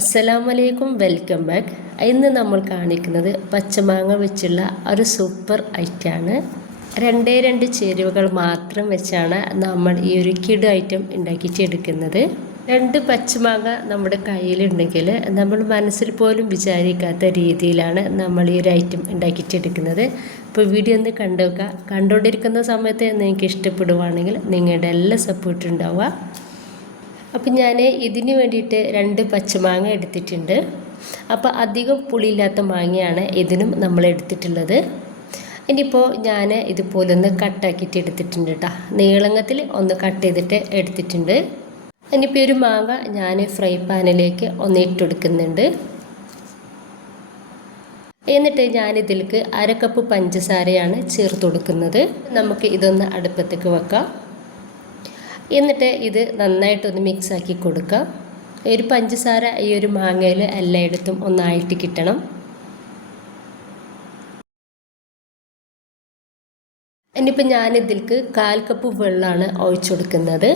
അസ്സലാമലൈക്കും, welcome back. ഇന്ന് നമ്മൾ കാണിക്കുന്നത് പച്ചമാങ്ങ വെച്ചുള്ള ഒരു സൂപ്പർ ഐറ്റമാണ്. രണ്ട് ചേരുവകൾ മാത്രം വെച്ചാണ് നമ്മൾ ഈ ഒരു കിഡ് ഐറ്റം ഉണ്ടാക്കിയിട്ടെടുക്കുന്നത്. 2 പച്ചമാങ്ങ നമ്മുടെ കയ്യിലുണ്ടെങ്കിൽ നമ്മൾ മനസ്സിൽ പോലും വിചാരിക്കാത്ത രീതിയിലാണ് നമ്മൾ ഈ ഒരു ഐറ്റം ഉണ്ടാക്കിയിട്ടെടുക്കുന്നത്. ഇപ്പോൾ വീഡിയോ ഒന്ന് കണ്ടുവെക്കുക. കണ്ടുകൊണ്ടിരിക്കുന്ന സമയത്ത് നിങ്ങൾക്ക് ഇഷ്ടപ്പെടുവാണെങ്കിൽ നിങ്ങളുടെ എല്ലാ സപ്പോർട്ടും ഉണ്ടാവുക. അപ്പം ഞാൻ ഇതിന് വേണ്ടിയിട്ട് 2 പച്ചമാങ്ങ എടുത്തിട്ടുണ്ട്. അപ്പോൾ അധികം പുളിയില്ലാത്ത മാങ്ങയാണ് ഇതിനും നമ്മൾ എടുത്തിട്ടുള്ളത്. ഇനിയിപ്പോൾ ഞാൻ ഇതുപോലെ ഒന്ന് കട്ടാക്കിയിട്ട് എടുത്തിട്ടുണ്ട് കേട്ടോ. നീളങ്ങത്തിൽ ഒന്ന് കട്ട് ചെയ്തിട്ട് എടുത്തിട്ടുണ്ട്. ഇനിയിപ്പോൾ ഒരു മാങ്ങ ഞാൻ ഫ്രൈ പാനിലേക്ക് ഒന്ന് ഇട്ടെടുക്കുന്നുണ്ട്. എന്നിട്ട് ഞാനിതിലേക്ക് 1/2 കപ്പ് പഞ്ചസാരയാണ് ചേർത്ത് കൊടുക്കുന്നത്. നമുക്ക് ഇതൊന്ന് അടുപ്പത്തേക്ക് വെക്കാം. എന്നിട്ട് ഇത് നന്നായിട്ടൊന്ന് മിക്സാക്കി കൊടുക്കുക. ഒരു പഞ്ചസാര ഈ ഒരു മാങ്ങയിൽ എല്ലായിടത്തും ഒന്നായിട്ട് കിട്ടണം. ഇനിയിപ്പോൾ ഞാനിതിലേക്ക് 1/4 കപ്പ് വെള്ളമാണ് ഒഴിച്ചു കൊടുക്കുന്നത്.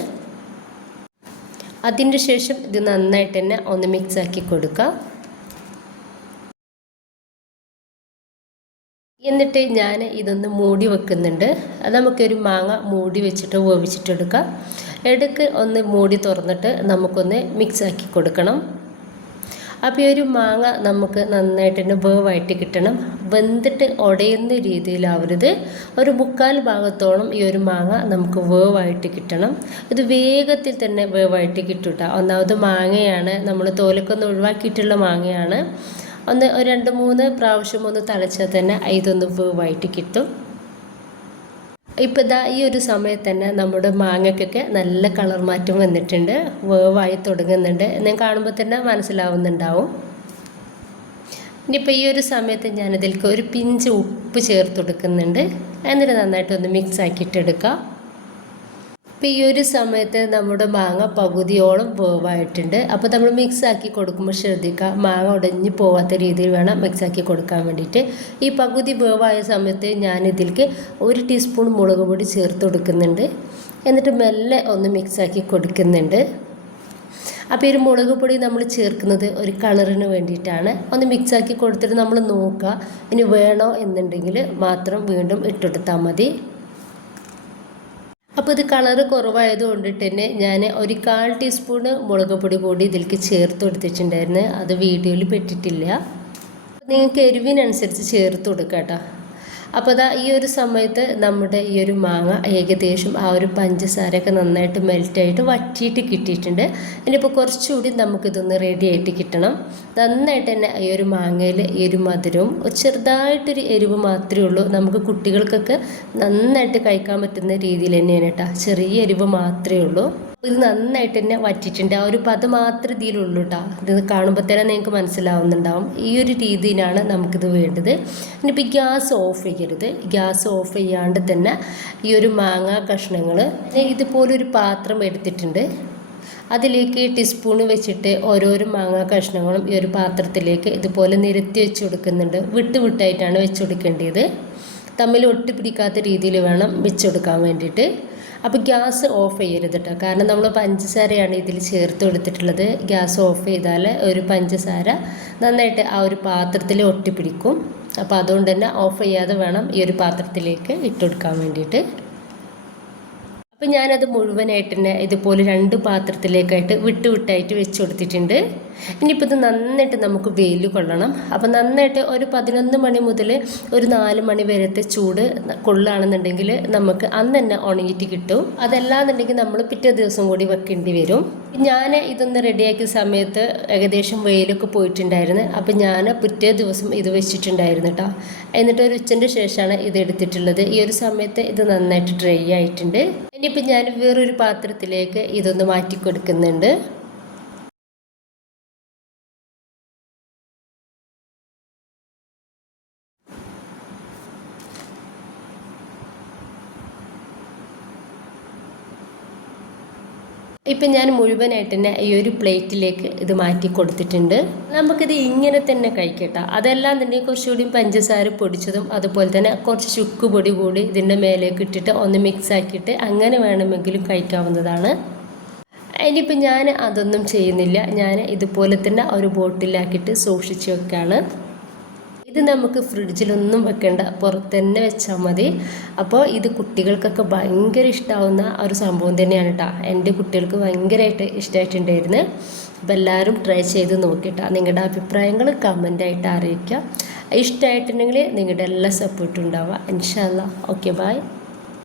അതിൻ്റെ ശേഷം ഇത് നന്നായിട്ട് തന്നെ ഒന്ന് മിക്സാക്കി കൊടുക്കുക. എന്നിട്ട് ഞാൻ ഇതൊന്ന് മൂടി വെക്കുന്നുണ്ട്. അത് നമുക്കൊരു മാങ്ങ മൂടി വെച്ചിട്ട് വേവിച്ചിട്ടെടുക്കാം. ഇടയ്ക്ക് ഒന്ന് മൂടി തുറന്നിട്ട് നമുക്കൊന്ന് മിക്സാക്കി കൊടുക്കണം. അപ്പോൾ ഈ ഒരു മാങ്ങ നമുക്ക് നന്നായിട്ട് തന്നെ വേവായിട്ട് കിട്ടണം. വെന്തിട്ട് ഉടയുന്ന രീതിയിലാവരുത്. ഒരു 1/4 ഭാഗത്തോളം ഈ ഒരു മാങ്ങ നമുക്ക് വേവായിട്ട് കിട്ടണം. ഇത് വേഗത്തിൽ തന്നെ വേവായിട്ട് കിട്ടും കേട്ടോ. ഒന്നാമത് മാങ്ങയാണ്, നമ്മൾ തോലൊക്കെ ഒന്ന് ഒഴിവാക്കിയിട്ടുള്ള മാങ്ങയാണ്. ഒരു 2-3 പ്രാവശ്യം ഒന്ന് തളിച്ചാൽ തന്നെ ഇതൊന്ന് വേവായിട്ട് കിട്ടും. ഇപ്പോൾ ഇതാ ഈ ഒരു സമയത്ത് തന്നെ നമ്മുടെ മാങ്ങയ്ക്കൊക്കെ നല്ല കളർ മാറ്റം വന്നിട്ടുണ്ട്, വേവായി തുടങ്ങുന്നുണ്ട്. ഞാൻ കാണുമ്പോൾ തന്നെ മനസ്സിലാവുന്നുണ്ടാവും. ഇനിയിപ്പോൾ ഈ ഒരു സമയത്ത് ഞാനിതിലേക്ക് ഒരു പിഞ്ച് ഉപ്പ് ചേർത്ത് കൊടുക്കുന്നുണ്ട്. എന്നിട്ട് നന്നായിട്ടൊന്ന് മിക്സ് ആക്കിയിട്ടെടുക്കാം. ഇപ്പോൾ ഈ ഒരു സമയത്ത് നമ്മുടെ മാങ്ങ പകുതിയോളം വേവായിട്ടുണ്ട്. അപ്പോൾ നമ്മൾ മിക്സാക്കി കൊടുക്കുമ്പോൾ ശ്രദ്ധിക്കുക, മാങ്ങ ഉടഞ്ഞു പോവാത്ത രീതിയിൽ വേണം മിക്സാക്കി കൊടുക്കാൻ വേണ്ടിയിട്ട്. ഈ പകുതി വേവായ സമയത്ത് ഞാനിതിലേക്ക് 1 ടീസ്പൂൺ മുളക് പൊടി ചേർത്ത് കൊടുക്കുന്നുണ്ട്. എന്നിട്ട് മെല്ലെ ഒന്ന് മിക്സാക്കി കൊടുക്കുന്നുണ്ട്. അപ്പോൾ ഈ ഒരു മുളക് പൊടി നമ്മൾ ചേർക്കുന്നത് ഒരു കളറിന് വേണ്ടിയിട്ടാണ്. ഒന്ന് മിക്സാക്കി കൊടുത്തിട്ട് നമ്മൾ നോക്കുക, ഇനി വേണോ എന്നുണ്ടെങ്കിൽ മാത്രം വീണ്ടും ഇട്ടെടുത്താൽ മതി. അപ്പോൾ ഇത് കളറ് കുറവായത് കൊണ്ടിട്ട് തന്നെ ഞാൻ ഒരു 1/4 ടീസ്പൂണ് മുളക് പൊടി കൂടി ഇതിലേക്ക് ചേർത്ത് കൊടുത്തിട്ടുണ്ടായിരുന്നു. അത് വീഡിയോയിൽ പെട്ടിട്ടില്ല. നിങ്ങൾക്ക് എരിവിനനുസരിച്ച് ചേർത്ത് കൊടുക്കാം കേട്ടോ. അപ്പോൾ അതാ ഈ ഒരു സമയത്ത് നമ്മുടെ ഈ ഒരു മാങ്ങ ഏകദേശം ആ ഒരു പഞ്ചസാരയൊക്കെ നന്നായിട്ട് മെൽറ്റായിട്ട് വറ്റിയിട്ട് കിട്ടിയിട്ടുണ്ട്. ഇനിയിപ്പോൾ കുറച്ചുകൂടി നമുക്കിതൊന്ന് റെഡി ആയിട്ട് കിട്ടണം. നന്നായിട്ട് തന്നെ ഈ ഒരു മാങ്ങയിൽ ഈ ഒരു മധുരവും ചെറുതായിട്ടൊരു എരിവ് മാത്രമേ ഉള്ളൂ. നമുക്ക് കുട്ടികൾക്കൊക്കെ നന്നായിട്ട് കഴിക്കാൻ പറ്റുന്ന രീതിയിൽ തന്നെയാണ് കേട്ടോ. ചെറിയ എരിവ് മാത്രമേ ഉള്ളൂ. ഇത് നന്നായിട്ട് തന്നെ വറ്റിയിട്ടുണ്ട്. ആ ഒരു പദം മാത്രമേ ഇതിലുള്ളൂ കേട്ടോ. ഇത് കാണുമ്പോൾ തന്നെ നിങ്ങൾക്ക് മനസ്സിലാവുന്നുണ്ടാവും. ഈ ഒരു രീതിയിലാണ് നമുക്കിത് വേണ്ടത്. ഇനിയിപ്പോൾ ഗ്യാസ് ഓഫ് ചെയ്യരുത്. ഗ്യാസ് ഓഫ് ചെയ്യാണ്ട് തന്നെ ഈ ഒരു മാങ്ങ കഷ്ണങ്ങൾ ഇതുപോലൊരു പാത്രം എടുത്തിട്ടുണ്ട്. അതിലേക്ക് ടീസ്പൂൺ വെച്ചിട്ട് ഓരോരോ മാങ്ങ കഷ്ണങ്ങളും ഈ ഒരു പാത്രത്തിലേക്ക് ഇതുപോലെ നിരത്തി വെച്ച് കൊടുക്കുന്നുണ്ട്. വിട്ടായിട്ടാണ് വെച്ച് കൊടുക്കേണ്ടത്. തമ്മിൽ ഒട്ടിപ്പിടിക്കാത്ത രീതിയിൽ വേണം വെച്ചെടുക്കാൻ വേണ്ടിയിട്ട്. അപ്പോൾ ഗ്യാസ് ഓഫ് ചെയ്യരുത് കേട്ടോ. കാരണം നമ്മൾ പഞ്ചസാരയാണ് ഇതിൽ ചേർത്ത് കൊടുത്തിട്ടുള്ളത്. ഗ്യാസ് ഓഫ് ചെയ്താൽ ഒരു പഞ്ചസാര നന്നായിട്ട് ആ ഒരു പാത്രത്തിൽ ഒട്ടിപ്പിടിക്കും. അപ്പോൾ അതുകൊണ്ട് തന്നെ ഓഫ് ചെയ്യാതെ വേണം ഈ ഒരു പാത്രത്തിലേക്ക് ഇട്ടുകൊടുക്കാൻ വേണ്ടിയിട്ട്. അപ്പോൾ ഞാനത് മുഴുവനായിട്ട് തന്നെ ഇതുപോലെ 2 പാത്രത്തിലേക്കായിട്ട് വിട്ടായിട്ട് വെച്ച് കൊടുത്തിട്ടുണ്ട്. ഇനിയിപ്പോൾ ഇത് നന്നായിട്ട് നമുക്ക് വെയിൽ കൊള്ളണം. അപ്പോൾ നന്നായിട്ട് ഒരു 11 മണി മുതൽ ഒരു 4 മണി വരത്തെ ചൂട് കൊള്ളുകയാണെന്നുണ്ടെങ്കിൽ നമുക്ക് അന്ന് തന്നെ ഉണങ്ങിയിട്ട് കിട്ടും. അതല്ലാന്നുണ്ടെങ്കിൽ നമ്മൾ പിറ്റേ ദിവസം കൂടി വെക്കേണ്ടി വരും. ഞാൻ ഇതൊന്ന് റെഡിയാക്കിയ സമയത്ത് ഏകദേശം വെയിലൊക്കെ പോയിട്ടുണ്ടായിരുന്നു. അപ്പോൾ ഞാൻ പിറ്റേ ദിവസം ഇത് വെച്ചിട്ടുണ്ടായിരുന്നു കേട്ടോ. എന്നിട്ട് ഒരു ഉച്ചൻ്റെ ശേഷമാണ് ഇത് എടുത്തിട്ടുള്ളത്. ഈ ഒരു സമയത്ത് ഇത് നന്നായിട്ട് ഡ്രൈ ആയിട്ടുണ്ട്. ഇനിയിപ്പോൾ ഞാൻ വേറൊരു പാത്രത്തിലേക്ക് ഇതൊന്ന് മാറ്റി കൊടുക്കുന്നുണ്ട്. ഇപ്പം ഞാൻ മുഴുവനായിട്ട് തന്നെ ഈ ഒരു പ്ലേറ്റിലേക്ക് ഇത് മാറ്റി കൊടുത്തിട്ടുണ്ട്. നമുക്കിത് ഇങ്ങനെ തന്നെ കഴിക്കട്ടോ. അതെല്ലാം തന്നെ കുറച്ചുകൂടി പഞ്ചസാര പൊടിച്ചതും അതുപോലെ തന്നെ കുറച്ച് ചുക്ക് പൊടി കൂടി ഇതിൻ്റെ മേലേക്ക് ഇട്ടിട്ട് ഒന്ന് മിക്സ് ആക്കിയിട്ട് അങ്ങനെ വേണമെങ്കിലും കഴിക്കാവുന്നതാണ്. ഇനിയിപ്പോൾ ഞാൻ അതൊന്നും ചെയ്യുന്നില്ല. ഞാൻ ഇതുപോലെ തന്നെ ഒരു ബോട്ടിലാക്കിയിട്ട് സൂക്ഷിച്ച് വെക്കുകയാണ്. ഇത് നമുക്ക് ഫ്രിഡ്ജിലൊന്നും വെക്കേണ്ട, പുറത്ത് തന്നെ വെച്ചാൽ മതി. അപ്പോൾ ഇത് കുട്ടികൾക്കൊക്കെ ഭയങ്കര ഇഷ്ടമാവുന്ന ഒരു സംഭവം തന്നെയാണ് കേട്ടോ. എൻ്റെ കുട്ടികൾക്ക് ഭയങ്കരമായിട്ട് ഇഷ്ടമായിട്ടുണ്ടായിരുന്നു. അപ്പോൾ എല്ലാവരും ട്രൈ ചെയ്ത് നോക്കിയിട്ടാ നിങ്ങളുടെ അഭിപ്രായങ്ങൾ കമൻ്റായിട്ട് അറിയിക്കുക. ഇഷ്ടമായിട്ടുണ്ടെങ്കിൽ നിങ്ങളുടെ എല്ലാ സപ്പോർട്ടും ഉണ്ടാവുക. ഇൻഷാ അല്ലാ. Okay, by.